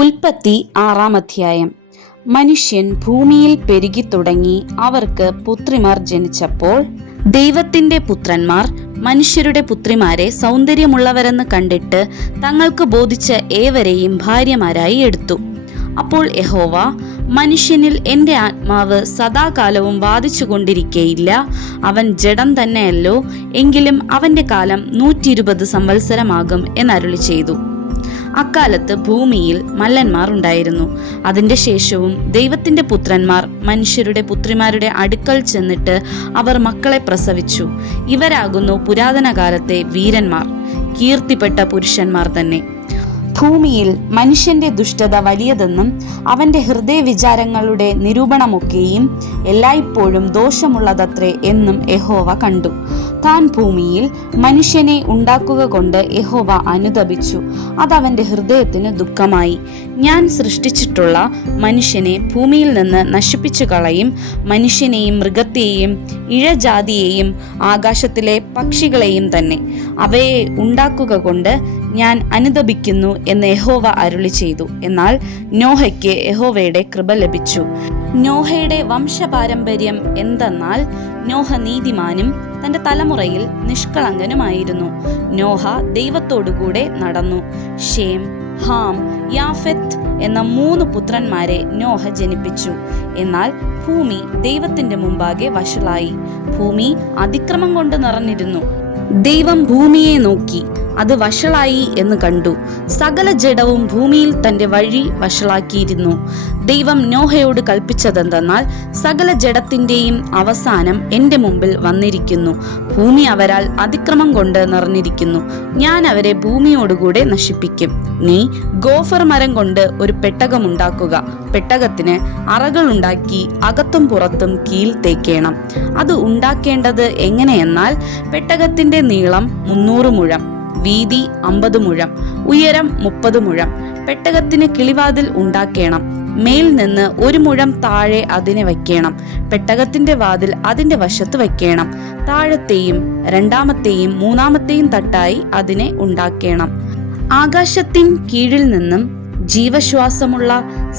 ഉൽപ്പത്തി 6-ാം അധ്യായം. മനുഷ്യൻ ഭൂമിയിൽ പെരുകി തുടങ്ങി അവർക്ക് പുത്രിമാർ ജനിച്ചപ്പോൾ ദൈവത്തിന്റെ പുത്രന്മാർ മനുഷ്യരുടെ പുത്രിമാരെ സൗന്ദര്യമുള്ളവരെന്ന് കണ്ടിട്ട് തങ്ങൾക്ക് ബോധിച്ച ഏവരെയും ഭാര്യമാരായി എടുത്തു. അപ്പോൾ യഹോവ, മനുഷ്യനിൽ എൻ്റെ ആത്മാവ് സദാകാലവും വാദിച്ചുകൊണ്ടിരിക്കയില്ല, അവൻ ജഡം തന്നെയല്ലോ, എങ്കിലും അവൻ്റെ കാലം 120 സംവത്സരമാകും എന്നരുളി ചെയ്തു. അക്കാലത്ത് ഭൂമിയിൽ മല്ലന്മാർ ഉണ്ടായിരുന്നു. അതിൻ്റെ ശേഷവും ദൈവത്തിൻ്റെ പുത്രന്മാർ മനുഷ്യരുടെ പുത്രിമാരുടെ അടുക്കൽ ചെന്നിട്ട് അവർ മക്കളെ പ്രസവിച്ചു. ഇവരാകുന്നു പുരാതന കാലത്തെ വീരന്മാർ, കീർത്തിപ്പെട്ട പുരുഷന്മാർ തന്നെ. ഭൂമിയിൽ മനുഷ്യന്റെ ദുഷ്ടത വലിയതെന്നും അവന്റെ ഹൃദയവിചാരങ്ങളുടെ നിരൂപണമൊക്കെയും എല്ലായ്പ്പോഴും ദോഷമുള്ളതത്രേ എന്നും യഹോവ കണ്ടു. താൻ ഭൂമിയിൽ മനുഷ്യനെ ഉണ്ടാക്കുക കൊണ്ട് യഹോവ അനുതപിച്ചു. അതവന്റെ ഹൃദയത്തിന് ദുഃഖമായി. ഞാൻ സൃഷ്ടിച്ചിട്ടുള്ള മനുഷ്യനെ ഭൂമിയിൽ നിന്ന് നശിപ്പിച്ചു കളയും, മനുഷ്യനെയും മൃഗത്തെയും ഇഴജാതിയെയും ആകാശത്തിലെ പക്ഷികളെയും തന്നെ. അവയെ ഉണ്ടാക്കുക കൊണ്ട് ഞാൻ അനുതപിക്കുന്നു എന്ന് യഹോവ അരുളി ചെയ്തു. എന്നാൽ നോഹയ്ക്ക് യഹോവയുടെ കൃപ ലഭിച്ചു. നോഹയുടെ വംശപാരമ്പര്യം എന്തെന്നാൽ, നോഹ നീതിമാനും തന്റെ തലമുറയിൽ നിഷ്കളങ്കനുമായിരുന്നു. നോഹ ദൈവത്തോടുകൂടെ നടന്നു. ഷേം, ഹാം, യാഫെത്ത് എന്ന 3 പുത്രന്മാരെ നോഹ ജനിപ്പിച്ചു. എന്നാൽ ഭൂമി ദൈവത്തിന്റെ മുമ്പാകെ വഷളായി. ഭൂമി അതിക്രമം കൊണ്ട് നിറഞ്ഞിരുന്നു. ദൈവം ഭൂമിയെ നോക്കി, അത് വഷളായി എന്ന് കണ്ടു. സകല ജഡവും ഭൂമിയിൽ തന്റെ വഴി വഷളാക്കിയിരുന്നു. ദൈവം നോഹയോട് കൽപ്പിച്ചതെന്തെന്നാൽ, സകല ജഡത്തിന്റെയും അവസാനം എൻ്റെ മുമ്പിൽ വന്നിരിക്കുന്നു. ഭൂമി അവരാൽ അതിക്രമം കൊണ്ട് നിറഞ്ഞിരിക്കുന്നു. ഞാൻ അവരെ ഭൂമിയോടുകൂടെ നശിപ്പിക്കും. നീ ഗോഫർ മരം കൊണ്ട് ഒരു പെട്ടകമുണ്ടാക്കുക. പെട്ടകത്തിന് അറകൾ ഉണ്ടാക്കി അകത്തും പുറത്തും കീൽ തേക്കേണം. അത് ഉണ്ടാക്കേണ്ടത് എങ്ങനെയെന്നാൽ, പെട്ടകത്തിന്റെ നീളം 300 മുഴം, വീതി 50 മുഴം, ഉയരം 30 മുഴം. പെട്ടകത്തിന് കിളിവാതിൽ ഉണ്ടാക്കേണം. മേൽ നിന്ന് 1 മുഴം താഴെ അതിനെ വയ്ക്കണം. പെട്ടകത്തിന്റെ വാതിൽ അതിന്റെ വശത്ത് വയ്ക്കണം. താഴത്തെയും 2-ാമത്തെയും 3-ാമത്തെയും തട്ടായി അതിനെ ഉണ്ടാക്കേണം. ആകാശത്തിൻ കീഴിൽ നിന്നും ജീവശ്വാസമുള്ള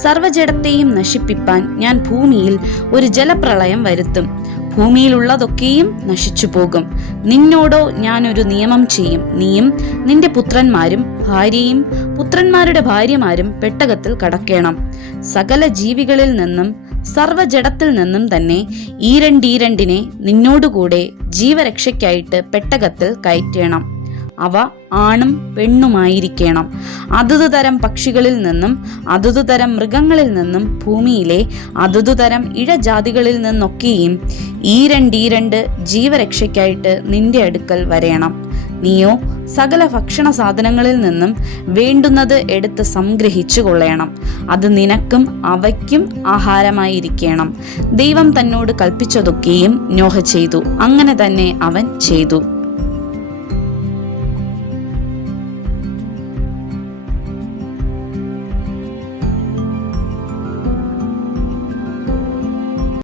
സർവ്വജഡത്തെയും നശിപ്പിപ്പാൻ ഞാൻ ഭൂമിയിൽ ഒരു ജലപ്രളയം വരുത്തും. ഭൂമിയിലുള്ളതൊക്കെയും നശിച്ചു പോകും. നിന്നോടോ ഞാനൊരു നിയമം ചെയ്യും. നീയും നിന്റെ പുത്രന്മാരും ഭാര്യയും പുത്രന്മാരുടെ ഭാര്യമാരും പെട്ടകത്തിൽ കടക്കേണം. സകല ജീവികളിൽ നിന്നും സർവ്വജഡത്തിൽ നിന്നും തന്നെ ഈരണ്ടിനെ നിന്നോടുകൂടെ ജീവരക്ഷയ്ക്കായിട്ട് പെട്ടകത്തിൽ കയറ്റേണം. അവ ആണും പെണ്ണുമായിരിക്കണം. അതതു തരം പക്ഷികളിൽ നിന്നും അതതു തരം മൃഗങ്ങളിൽ നിന്നും ഭൂമിയിലെ അതതു തരം ഇഴജാതികളിൽ നിന്നൊക്കെയും ഈരണ്ട് ജീവരക്ഷയ്ക്കായിട്ട് നിന്റെ അടുക്കൽ വരേണം. നീയോ സകല ഭക്ഷണ സാധനങ്ങളിൽ നിന്നും വേണ്ടുന്നത് എടുത്ത് സംഗ്രഹിച്ചു കൊള്ളേണം. അത് നിനക്കും അവയ്ക്കും ആഹാരമായിരിക്കണം. ദൈവം തന്നോട് കൽപ്പിച്ചതൊക്കെയും നോഹ ചെയ്തു. അങ്ങനെ തന്നെ അവൻ ചെയ്തു.